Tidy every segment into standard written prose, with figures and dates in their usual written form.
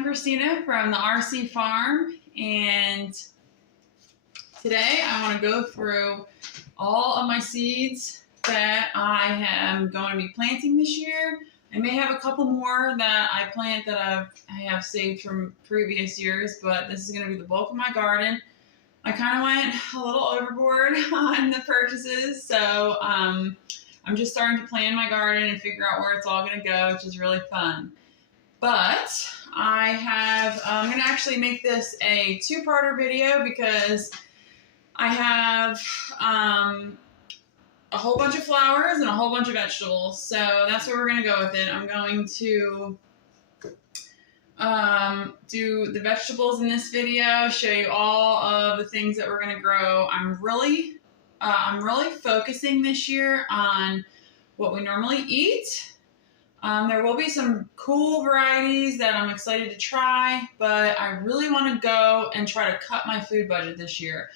I'm Christina from the RC Farm, and today I want to go through all of my seeds that I am going to be planting this year. I may have a couple more that I plant that I have saved from previous years, but this is going to be the bulk of my garden. I kind of went a little overboard on the purchases, so I'm just starting to plan my garden and figure out where it's all going to go, which is really fun. But I'm going to actually make this a two-parter video because I have a whole bunch of flowers and a whole bunch of vegetables. So that's where we're going to go with it. I'm going to do the vegetables in this video, show you all of the things that we're going to grow. I'm really focusing this year on what we normally eat. There will be some cool varieties that I'm excited to try, but I really want to go and try to cut my food budget this year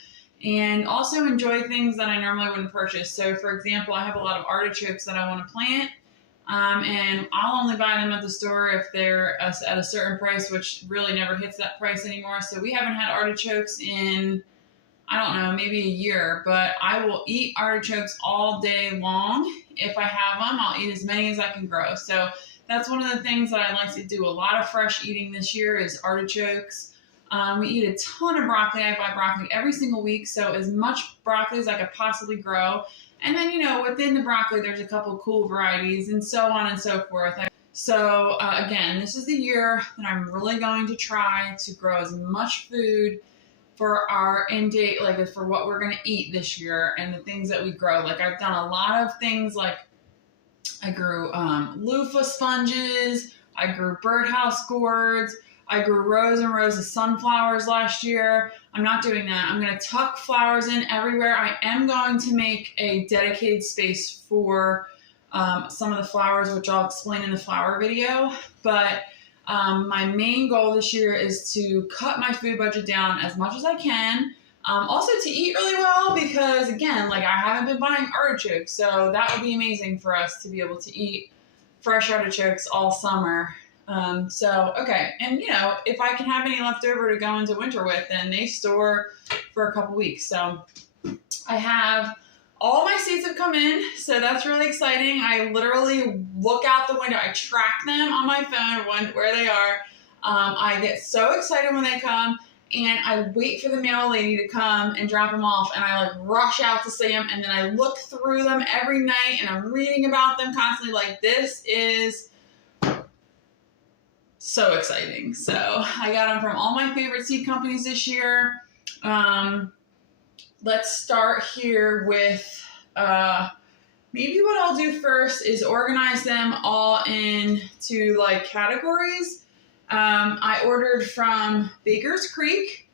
and also enjoy things that I normally wouldn't purchase. So for example, I have a lot of artichokes that I want to plant, and I'll only buy them at the store if they're at a certain price, which really never hits that price anymore. So we haven't had artichokes in, I don't know, maybe a year, but I will eat artichokes all day long. If I have them, I'll eat as many as I can grow. So that's one of the things that I like to do. A lot of fresh eating this year is artichokes. We eat a ton of broccoli. I buy broccoli every single week, so as much broccoli as I could possibly grow. And then, within the broccoli, there's a couple cool varieties and so on and so forth. So again, this is the year that I'm really going to try to grow as much food for our intake, like for what we're going to eat this year and the things that we grow. Like I've done a lot of things, like I grew loofah sponges, I grew birdhouse gourds, I grew rows and rows of sunflowers last year. I'm not doing that. I'm going to tuck flowers in everywhere. I am going to make a dedicated space for some of the flowers, which I'll explain in the flower video. But my main goal this year is to cut my food budget down as much as I can. Also to eat really well because, again, I haven't been buying artichokes, so that would be amazing for us to be able to eat fresh artichokes all summer. Okay, and if I can have any left over to go into winter with, then they store for a couple weeks. So I have all my seeds have come in, so that's really exciting. I literally look out the window. I track them on my phone where they are. I get so excited when they come, and I wait for the mail lady to come and drop them off, and I rush out to see them, and then I look through them every night, and I'm reading about them constantly. This is so exciting. So I got them from all my favorite seed companies this year. Let's start here with, maybe what I'll do first is organize them all into categories. I ordered from Baker's Creek.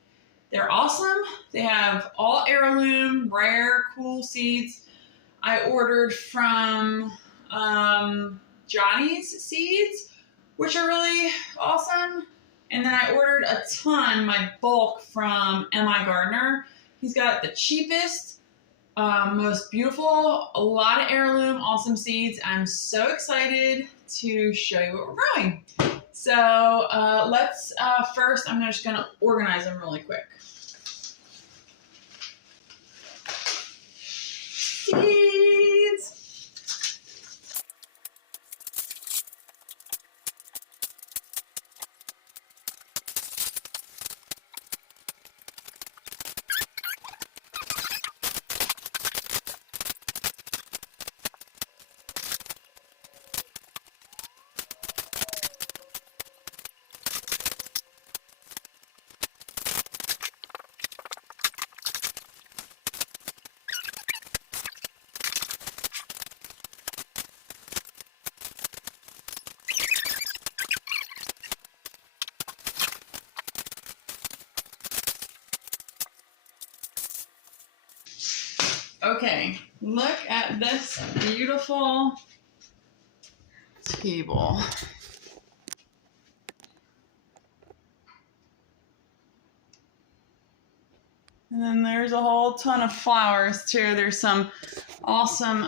They're awesome. They have all heirloom, rare, cool seeds. I ordered from Johnny's Seeds, which are really awesome. And then I ordered a ton, my bulk, from M.I. Gardner. He's got the cheapest, most beautiful, a lot of heirloom, awesome seeds. I'm so excited to show you what we're growing. So let's first, I'm just gonna organize them really quick. Seeds. Okay, look at this beautiful table. And then there's a whole ton of flowers too. There's some awesome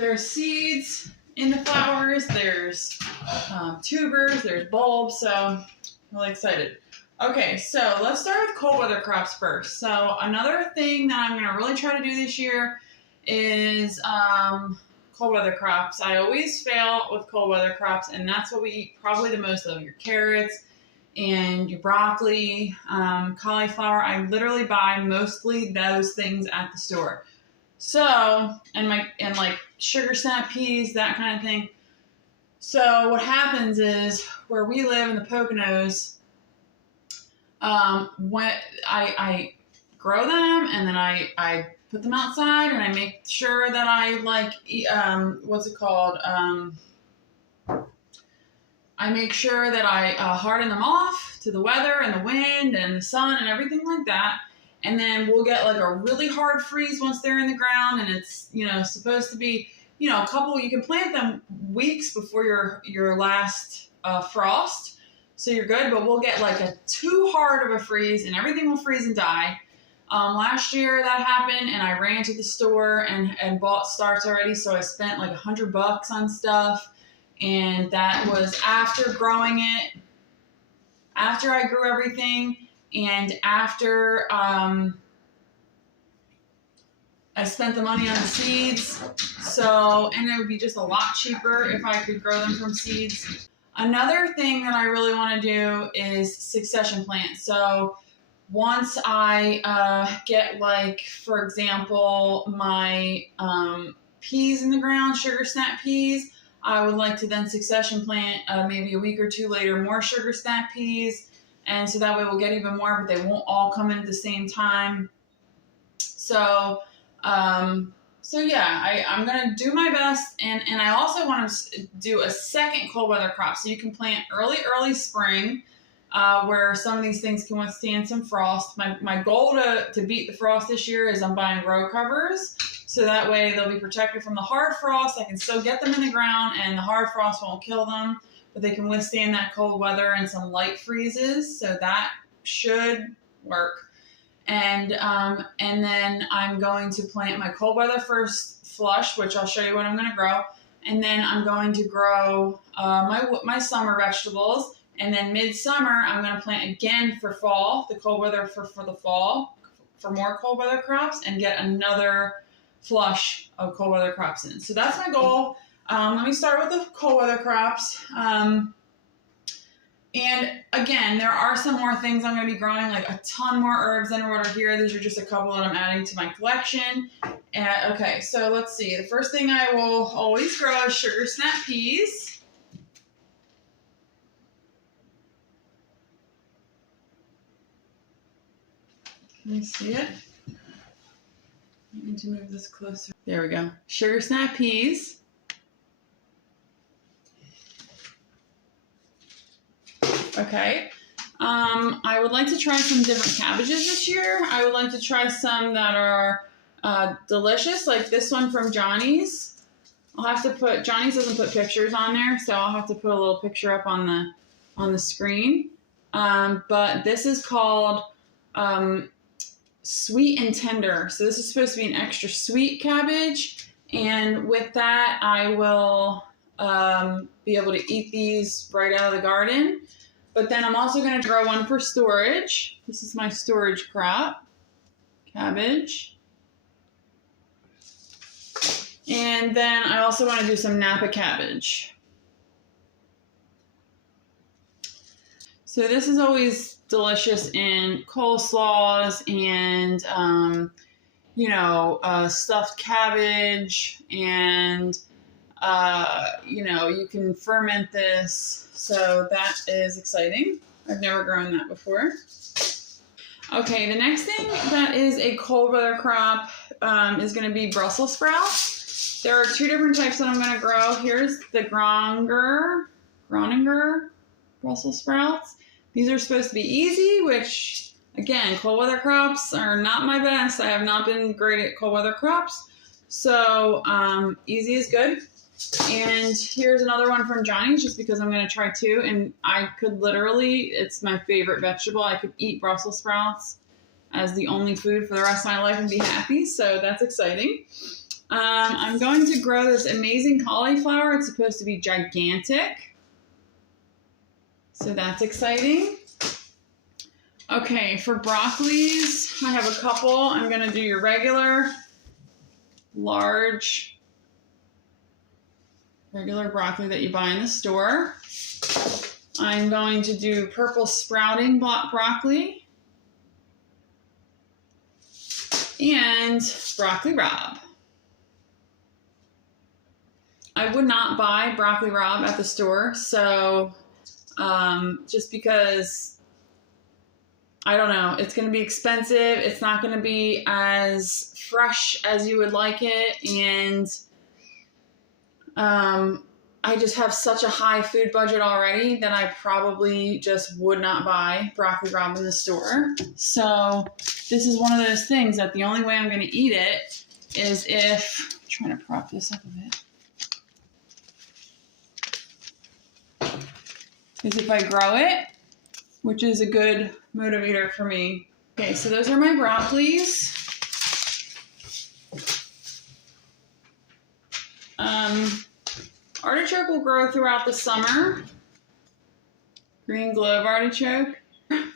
There's seeds in the flowers, there's tubers, there's bulbs, so I'm really excited. Okay, so let's start with cold weather crops first. So another thing that I'm gonna really try to do this year is cold weather crops. I always fail with cold weather crops, and that's what we eat probably the most of. Your carrots and your broccoli, cauliflower. I literally buy mostly those things at the store. So, and like sugar snap peas, that kind of thing. So what happens is where we live in the Poconos, when I grow them and then I put them outside and I make sure that I what's it called? I make sure that I harden them off to the weather and the wind and the sun and everything like that. And then we'll get like a really hard freeze once they're in the ground, and it's, you know, supposed to be, you know, you can plant them weeks before your last frost, so you're good, but we'll get like a too hard of a freeze and everything will freeze and die. Last year that happened, and I ran to the store and bought starts already, so I spent like $100 on stuff, and that was after growing it, after I grew everything, and after I spent the money on the seeds. So, and it would be just a lot cheaper if I could grow them from seeds. Another thing that I really want to do is succession plant. So once I get, like, for example, my peas in the ground, sugar snap peas, I would like to then succession plant maybe a week or two later more sugar snap peas. And so that way we'll get even more, but they won't all come in at the same time. So, yeah, I'm going to do my best. And I also want to do a second cold weather crop. So you can plant early spring, where some of these things can withstand some frost. My goal to beat the frost this year is I'm buying row covers. So that way they'll be protected from the hard frost. I can still get them in the ground and the hard frost won't kill them, but they can withstand that cold weather and some light freezes, so that should work. And then I'm going to plant my cold weather first flush, which I'll show you what I'm going to grow, and then I'm going to grow my summer vegetables, and then midsummer I'm going to plant again for fall, the cold weather for the fall, for more cold weather crops, and get another flush of cold weather crops in. So that's my goal. Let me start with the cold weather crops. And again, there are some more things I'm going to be growing, like a ton more herbs than what are here. These are just a couple that I'm adding to my collection. Okay, so let's see. The first thing I will always grow is sugar snap peas. Can you see it? I need to move this closer. There we go. Sugar snap peas. Okay. I would like to try some different cabbages this year. I would like to try some that are delicious, like this one from Johnny's. I'll have to put, Johnny's doesn't put pictures on there, so I'll have to put a little picture up on the screen. But this is called Sweet and Tender. So this is supposed to be an extra sweet cabbage, and with that I will be able to eat these right out of the garden. But then I'm also going to grow one for storage. This is my storage crop, cabbage. And then I also want to do some Napa cabbage. So this is always delicious in coleslaws and, stuffed cabbage, and, you can ferment this. So that is exciting. I've never grown that before. Okay, the next thing that is a cold weather crop is going to be Brussels sprouts. There are two different types that I'm going to grow. Here's the Groninger Brussels sprouts. These are supposed to be easy, which, again, cold weather crops are not my best. I have not been great at cold weather crops. So easy is good. And here's another one from Johnny's, just because I'm going to try two. And I could literally, it's my favorite vegetable. I could eat Brussels sprouts as the only food for the rest of my life and be happy. So that's exciting. I'm going to grow this amazing cauliflower. It's supposed to be gigantic. So that's exciting. Okay, for broccolis, I have a couple. I'm going to do your regular broccoli that you buy in the store. I'm going to do purple sprouting broccoli and broccoli rabe. I would not buy broccoli rabe at the store, so just because, I don't know, it's going to be expensive. It's not going to be as fresh as you would like it, and I just have such a high food budget already that I probably just would not buy broccoli rabe in the store. So this is one of those things that the only way I'm going to eat it is if, I'm trying to prop this up a bit, is if I grow it, which is a good motivator for me. Okay, so those are my broccolis. Artichoke will grow throughout the summer. Green globe artichoke.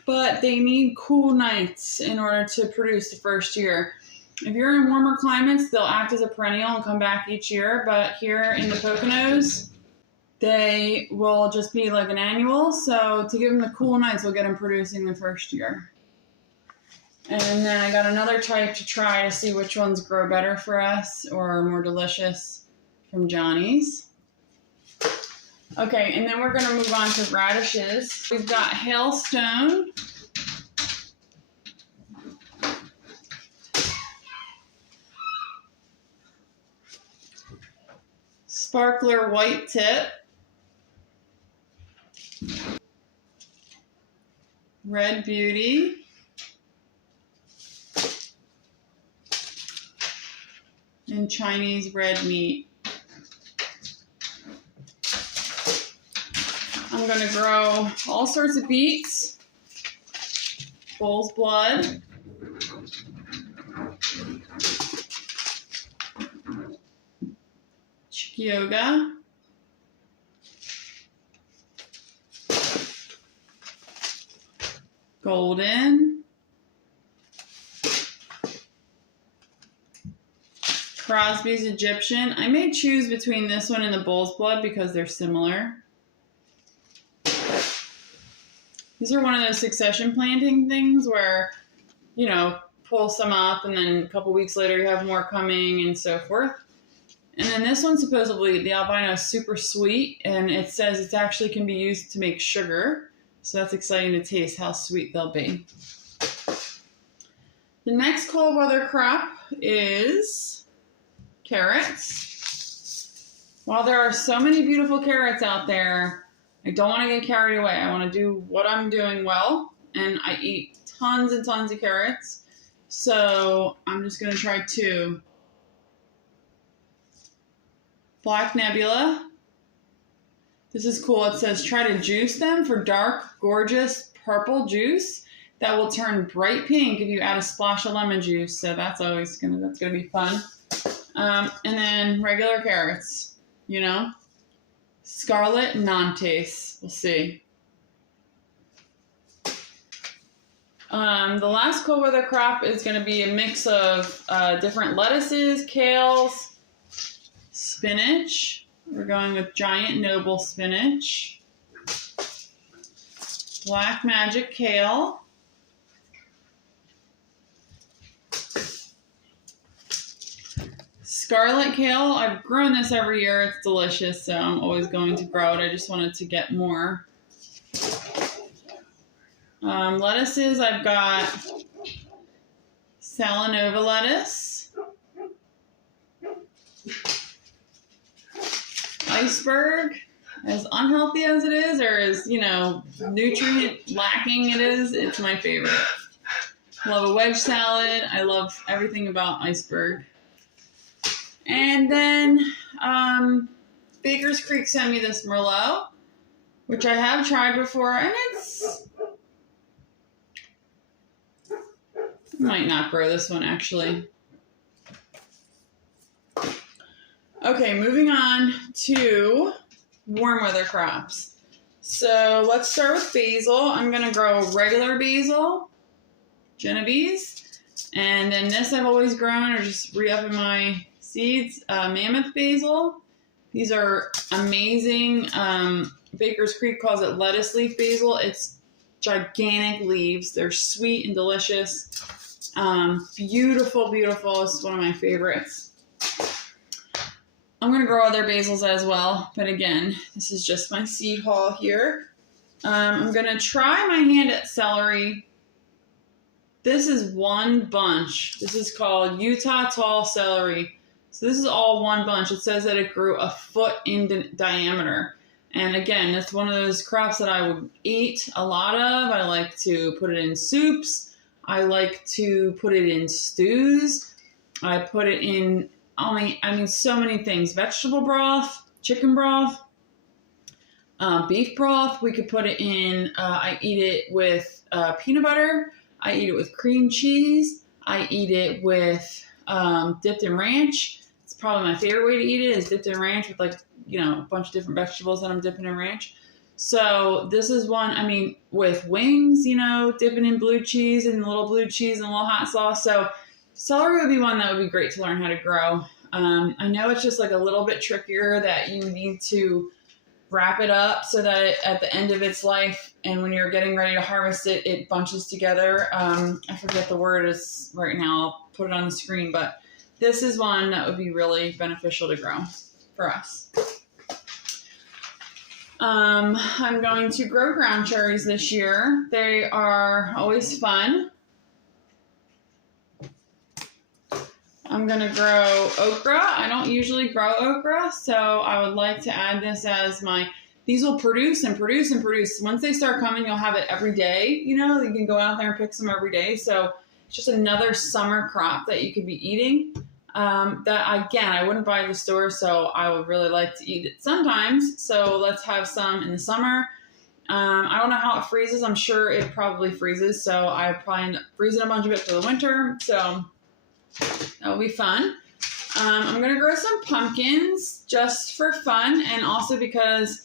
But they need cool nights in order to produce the first year. If you're in warmer climates, they'll act as a perennial and come back each year. But here in the Poconos, they will just be like an annual. So to give them the cool nights, we'll get them producing the first year. And then I got another type to try to see which ones grow better for us or are more delicious from Johnny's. Okay, and then we're going to move on to radishes. We've got Hailstone. Sparkler White Tip. Red Beauty. And Chinese red meat. I'm going to grow all sorts of beets, bull's blood, Chioggia, golden, Crosby's Egyptian. I may choose between this one and the bull's blood because they're similar. These are one of those succession planting things where, you know, pull some up and then a couple weeks later you have more coming and so forth. And then this one, supposedly, the albino is super sweet, and it says it actually can be used to make sugar. So that's exciting to taste how sweet they'll be. The next cold weather crop is carrots. While there are so many beautiful carrots out there, I don't want to get carried away. I want to do what I'm doing well, and I eat tons and tons of carrots. So I'm just going to try two. Black Nebula. This is cool. It says try to juice them for dark, gorgeous purple juice that will turn bright pink if you add a splash of lemon juice. So that's gonna be fun. And then regular carrots, you know. Scarlet Nantes. We'll see. The last cold weather crop is going to be a mix of different lettuces, kales, spinach. We're going with Giant Noble spinach, Black Magic kale, Scarlet kale. I've grown this every year. It's delicious, so I'm always going to grow it. I just wanted to get more. Lettuces, I've got Salanova lettuce, Iceberg, as unhealthy as it is, or as, you know, nutrient lacking it is, it's my favorite. Love a wedge salad. I love everything about Iceberg. And then Baker's Creek sent me this Merlot, which I have tried before, and I might not grow this one, actually. Okay, moving on to warm weather crops. So let's start with basil. I'm gonna grow regular basil, Genovese, and then this I've always grown or just re-upping my seeds, mammoth basil. These are amazing. Baker's Creek calls it lettuce leaf basil. It's gigantic leaves. They're sweet and delicious. Beautiful, beautiful. It's one of my favorites. I'm going to grow other basils as well, but again, this is just my seed haul here. I'm going to try my hand at celery. This is one bunch. This is called Utah Tall Celery. So this is all one bunch. It says that it grew a foot in diameter. And again, it's one of those crops that I would eat a lot of. I like to put it in soups. I like to put it in stews. I put it in, I mean, so many things. Vegetable broth, chicken broth, beef broth. We could put it in, I eat it with peanut butter. I eat it with cream cheese. I eat it with dipped in ranch. It's probably my favorite way to eat it is dipped in ranch with a bunch of different vegetables that I'm dipping in ranch. So this is one, I mean, with wings, dipping in blue cheese and a little blue cheese and a little hot sauce. So celery would be one that would be great to learn how to grow. I know it's just like a little bit trickier that you need to wrap it up so that at the end of its life and when you're getting ready to harvest it, it bunches together. I forget the word is right now. I'll put it on the screen, but this is one that would be really beneficial to grow for us. I'm going to grow ground cherries this year. They are always fun. I'm going to grow okra. I don't usually grow okra, so I would like to add this as these will produce and produce and produce. Once they start coming, you'll have it every day. You can go out there and pick some every day. So it's just another summer crop that you could be eating. I wouldn't buy at the store, so I would really like to eat it sometimes. So let's have some in the summer. I don't know how it freezes. I'm sure it probably freezes, so I probably end up freezing a bunch of it for the winter. So that'll be fun. I'm going to grow some pumpkins just for fun and also because,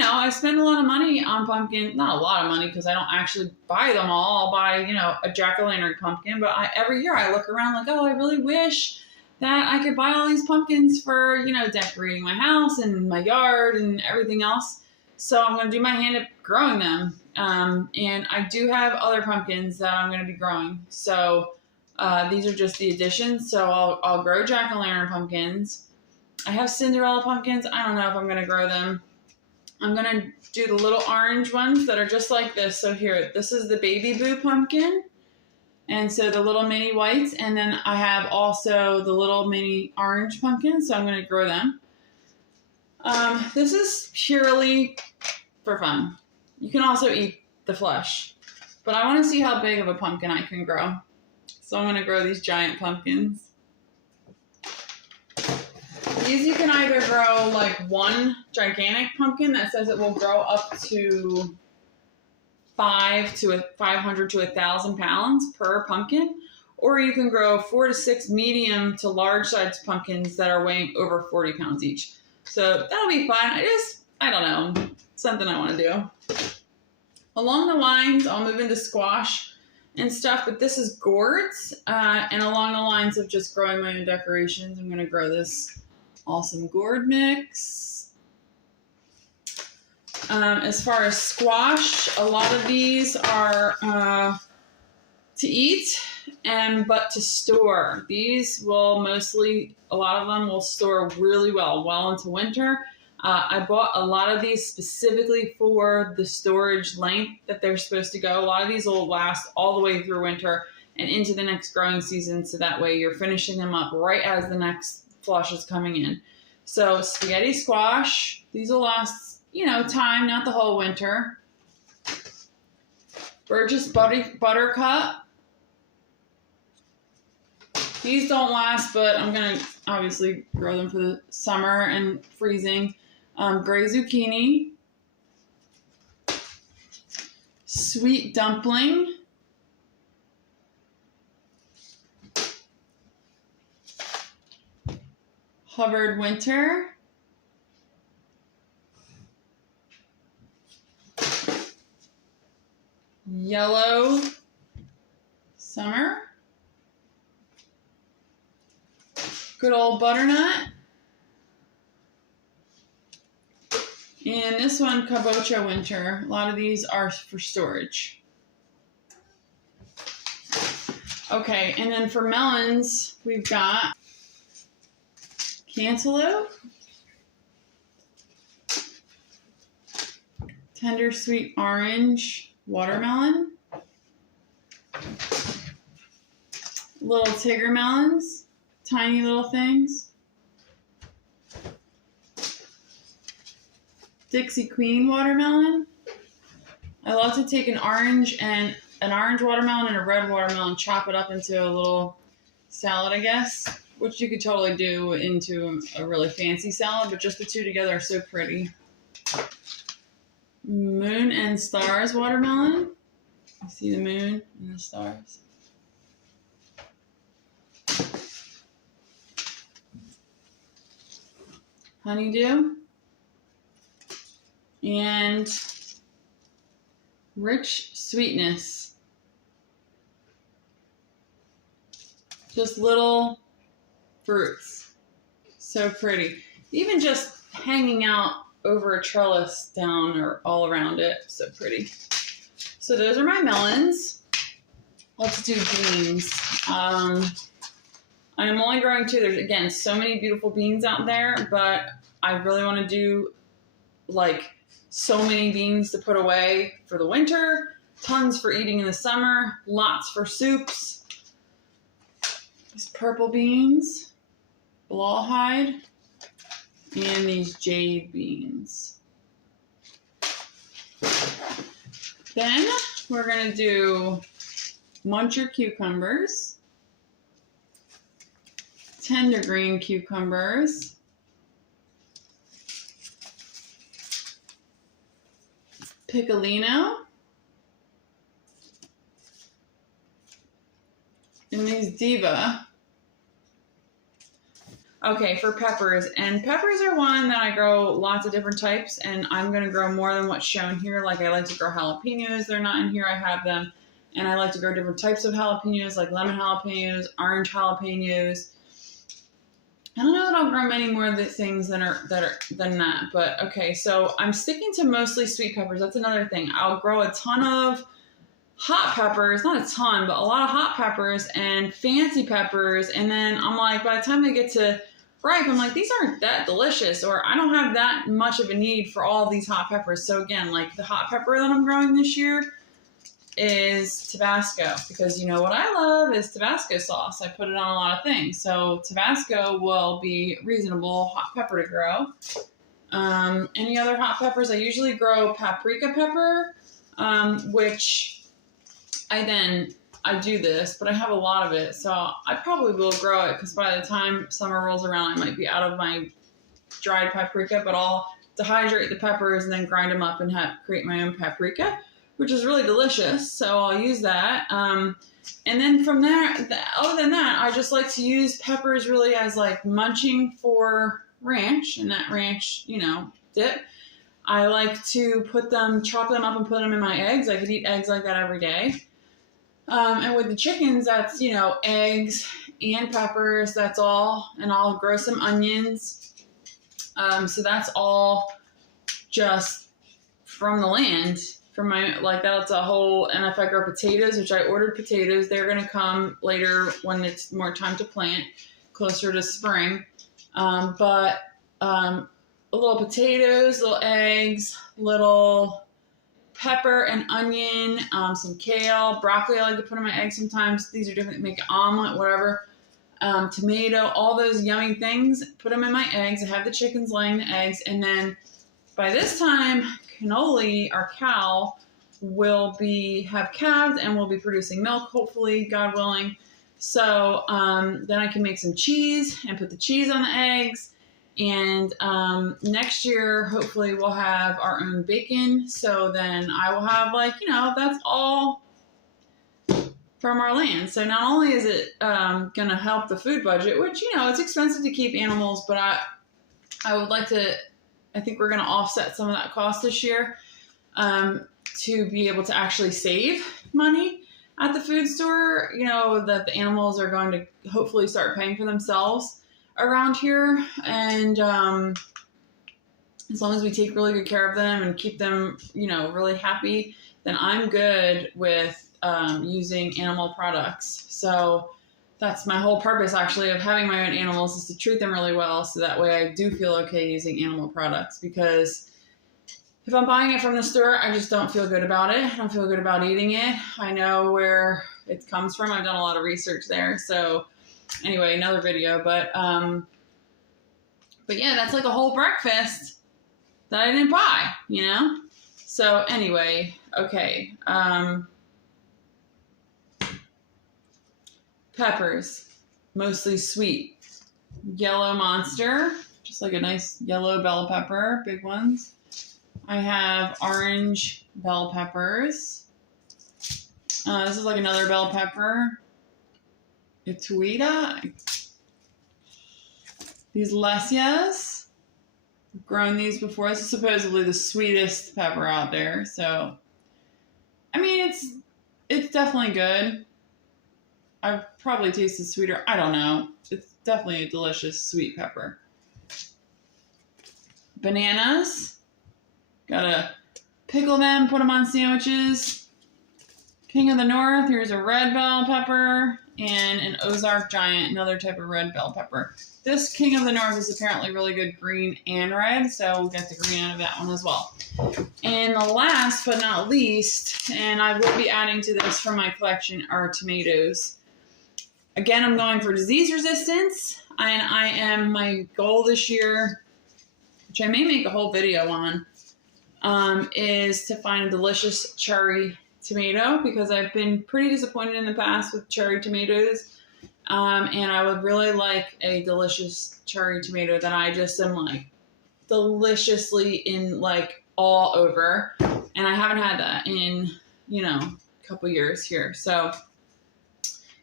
I spend a lot of money on pumpkin. Not a lot of money because I don't actually buy them all. I'll buy, a jack-o'-lantern pumpkin, but every year I look around like, oh, I really wish that I could buy all these pumpkins for, decorating my house and my yard and everything else. So I'm going to do my hand at growing them. And I do have other pumpkins that I'm going to be growing. So these are just the additions. So I'll grow jack-o'-lantern pumpkins. I have Cinderella pumpkins. I don't know if I'm going to grow them. I'm going to do the little orange ones that are just like this. So here, this is the Baby Boo pumpkin. And so the little mini whites, and then I have also the little mini orange pumpkins, so I'm going to grow them. This is purely for fun. You can also eat the flesh, but I want to see how big of a pumpkin I can grow. So I'm going to grow these giant pumpkins. These you can either grow like one gigantic pumpkin that says it will grow up to 500 to 1,000 pounds per pumpkin, or you can grow 4 to 6 medium to large sized pumpkins that are weighing over 40 pounds each. So that'll be fun. I don't know, something I want to do. Along the lines, I'll move into squash and stuff, but this is gourds, and along the lines of just growing my own decorations, I'm going to grow this awesome gourd mix. As far as squash, a lot of these are to eat, but to store. These will a lot of them will store really well into winter. I bought a lot of these specifically for the storage length that they're supposed to go. A lot of these will last all the way through winter and into the next growing season, so that way you're finishing them up right as the next flush is coming in. So spaghetti squash, these will last time, not the whole winter. Burgess buttercup. These don't last, but I'm going to obviously grow them for the summer and freezing. Gray zucchini. Sweet dumpling. Hubbard winter. Yellow summer. Good old butternut. And this one, kabocha winter. A lot of these are for storage. Okay, and then for melons, we've got cantaloupe, tender sweet orange watermelon, little Tigger melons, tiny little things, Dixie Queen watermelon. I love to take an orange watermelon and a red watermelon, chop it up into a little salad, I guess, which you could totally do into a really fancy salad, but just the two together are so pretty. Moon and stars watermelon. You see the moon and the stars. Honeydew. And rich sweetness. Just little fruits. So pretty. Even just hanging out over a trellis down or all around it. So pretty. So those are my melons. Let's do beans. I'm only growing 2. There's, again, so many beautiful beans out there, but I really want to do like so many beans to put away for the winter, tons for eating in the summer, lots for soups. These purple beans, blauhide, and these jade beans. Then we're going to do muncher cucumbers, tender green cucumbers, piccolino, and these diva. Okay, for peppers, and peppers are one that I grow lots of different types, and I'm going to grow more than what's shown here. Like I like to grow jalapenos, they're not in here, I have them, and I like to grow different types of jalapenos, like lemon jalapenos, orange jalapenos. I don't know that I'll grow many more of the things than that, but okay, so I'm sticking to mostly sweet peppers. That's another thing. I'll grow a ton of hot peppers, not a ton, but a lot of hot peppers and fancy peppers, and then I'm like, by the time they get to ripe, I'm like, these aren't that delicious, or I don't have that much of a need for all of these hot peppers. So again, like the hot pepper that I'm growing this year is Tabasco, because you know what I love is Tabasco sauce. I put it on a lot of things. So Tabasco will be reasonable hot pepper to grow. Any other hot peppers? I usually grow paprika pepper, which I do this, but I have a lot of it. So I probably will grow it because by the time summer rolls around, I might be out of my dried paprika, but I'll dehydrate the peppers and then grind them up and create my own paprika, which is really delicious. So I'll use that. And then from there, other than that, I just like to use peppers really as like munching for ranch, and that ranch, dip. I like to chop them up and put them in my eggs. I could eat eggs like that every day. And with the chickens, that's, eggs and peppers, that's all. And I'll grow some onions. So that's all just from the land. That's a whole, and if I grow potatoes, which I ordered potatoes, they're going to come later when it's more time to plant, closer to spring. But little potatoes, little eggs, little pepper and onion, some kale, broccoli I like to put in my eggs sometimes. These are different, make an omelet, whatever. Tomato, all those yummy things, put them in my eggs. I have the chickens laying the eggs, and then by this time, cannoli, our cow, will have calved and will be producing milk, hopefully, God willing. So then I can make some cheese and put the cheese on the eggs. And next year, hopefully, we'll have our own bacon. So then I will have that's all from our land. So not only is it going to help the food budget, which, you know, it's expensive to keep animals, but I would like to, I think we're going to offset some of that cost this year to be able to actually save money at the food store, you know, that the animals are going to hopefully start paying for themselves around here. And as long as we take really good care of them and keep them, you know, really happy, then I'm good with using animal products. So that's my whole purpose, actually, of having my own animals, is to treat them really well, so that way I do feel okay using animal products. Because if I'm buying it from the store, I just don't feel good about it. I don't feel good about eating it. I know where it comes from. I've done a lot of research there. So anyway, another video. But yeah, that's like a whole breakfast that I didn't buy, you know? So anyway, okay. Peppers, mostly sweet. Yellow Monster, just like a nice yellow bell pepper, big ones. I have orange bell peppers. This is like another bell pepper. Ituita. These Lesias. I've grown these before. This is supposedly the sweetest pepper out there. So, I mean, it's definitely good. I've probably tasted sweeter. I don't know. It's definitely a delicious sweet pepper. Bananas. Gotta pickle them, put them on sandwiches. King of the North. Here's a red bell pepper and an Ozark Giant, another type of red bell pepper. This King of the North is apparently really good green and red, so we'll get the green out of that one as well. And the last but not least, and I will be adding to this from my collection, are tomatoes. Again, I'm going for disease resistance, and my goal this year, which I may make a whole video on, is to find a delicious cherry tomato, because I've been pretty disappointed in the past with cherry tomatoes, and I would really like a delicious cherry tomato that I just am like deliciously in like all over, and I haven't had that in, you know, a couple years here. So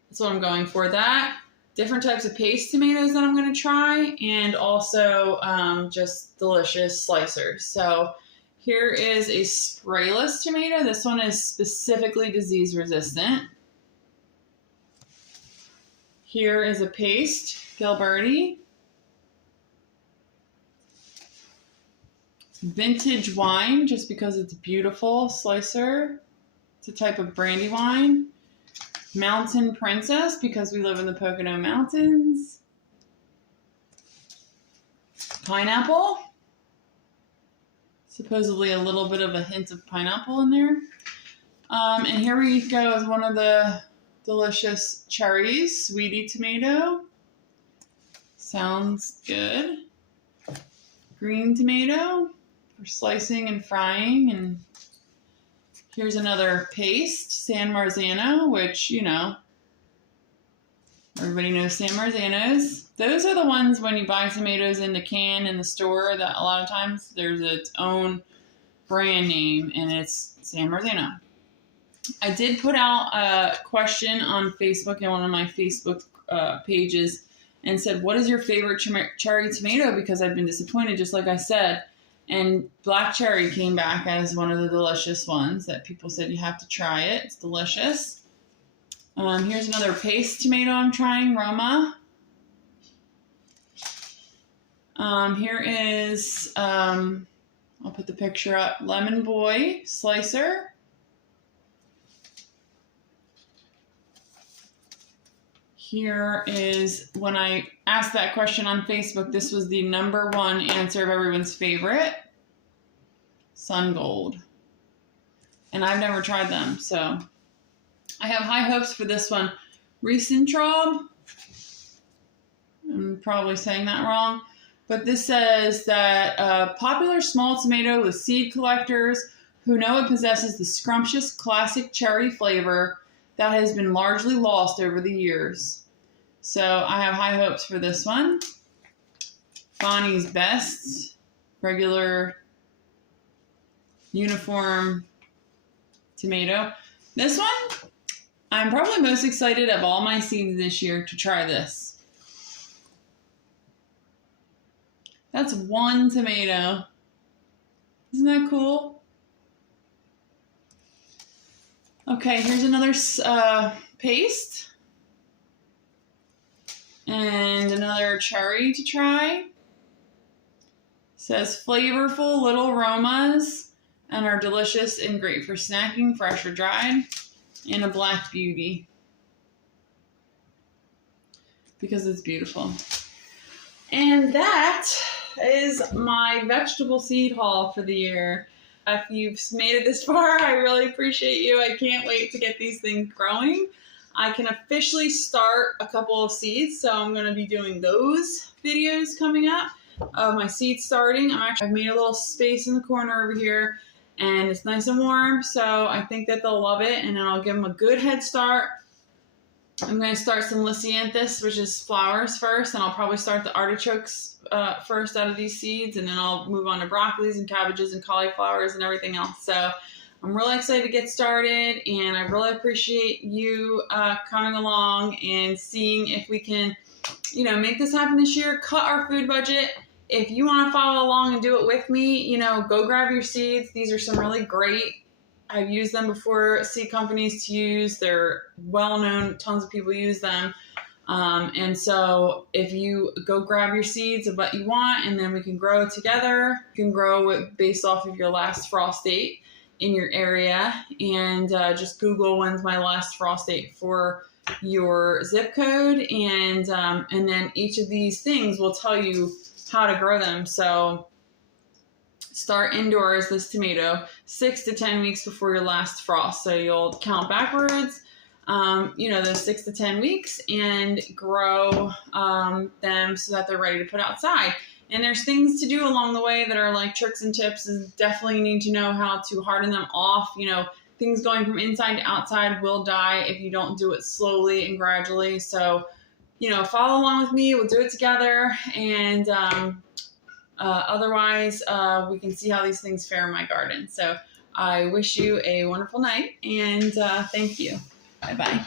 that's what I'm going for. That, different types of paste tomatoes that I'm going to try, and also just delicious slicers. So here is a sprayless tomato. This one is specifically disease resistant. Here is a paste, Gilberti. Vintage wine, just because it's beautiful, slicer. It's a type of brandy wine. Mountain Princess, because we live in the Pocono Mountains. Pineapple. Supposedly a little bit of a hint of pineapple in there. And here we go with one of the delicious cherries, Sweetie Tomato. Sounds good. Green tomato for slicing and frying. And here's another paste, San Marzano, which, you know, everybody knows San Marzanos. Those are the ones when you buy tomatoes in the can in the store that a lot of times there's its own brand name, and it's San Marzano. I did put out a question on Facebook in one of my Facebook pages and said, what is your favorite cherry tomato? Because I've been disappointed, just like I said. And black cherry came back as one of the delicious ones that people said you have to try it. It's delicious. Here's another paste tomato I'm trying, Roma. Here is, I'll put the picture up, Lemon Boy slicer. Here is, when I asked that question on Facebook, this was the #1 answer of everyone's favorite, Sun Gold. And I've never tried them, so I have high hopes for this one. Riesentraub. I'm probably saying that wrong. But this says that a popular small tomato with seed collectors who know it possesses the scrumptious classic cherry flavor that has been largely lost over the years. So I have high hopes for this one. Bonnie's Best, regular uniform tomato. This one, I'm probably most excited of all my seeds this year to try this. That's 1 tomato. Isn't that cool? Okay, here's another paste. And another cherry to try. It says flavorful little aromas and are delicious and great for snacking, fresh or dried. And a Black Beauty. Because it's beautiful. And that is my vegetable seed haul for the year. If you've made it this far, I really appreciate you. I can't wait to get these things growing. I can officially start a couple of seeds, so I'm going to be doing those videos coming up of my seeds starting. I've made a little space in the corner over here, and it's nice and warm, so I think that they'll love it, and then I'll give them a good head start. I'm going to start some Lisianthus, which is flowers first, and I'll probably start the artichokes first out of these seeds, and then I'll move on to broccolis and cabbages and cauliflowers and everything else. So I'm really excited to get started, and I really appreciate you coming along and seeing if we can, make this happen this year. Cut our food budget. If you want to follow along and do it with me, go grab your seeds. These are some really great. I've used them before, seed companies to use. They're well-known. Tons of people use them. And so if you go grab your seeds of what you want, and then we can grow together. You can grow it based off of your last frost date in your area. And just Google when's my last frost date for your zip code. And then each of these things will tell you how to grow them. So start indoors, this tomato, 6 to 10 weeks before your last frost. So you'll count backwards, those 6 to 10 weeks, and grow them so that they're ready to put outside. And there's things to do along the way that are like tricks and tips. Is definitely need to know how to harden them off. Things going from inside to outside will die if you don't do it slowly and gradually. So, follow along with me. We'll do it together. And otherwise, we can see how these things fare in my garden. So I wish you a wonderful night, and thank you. Bye-bye.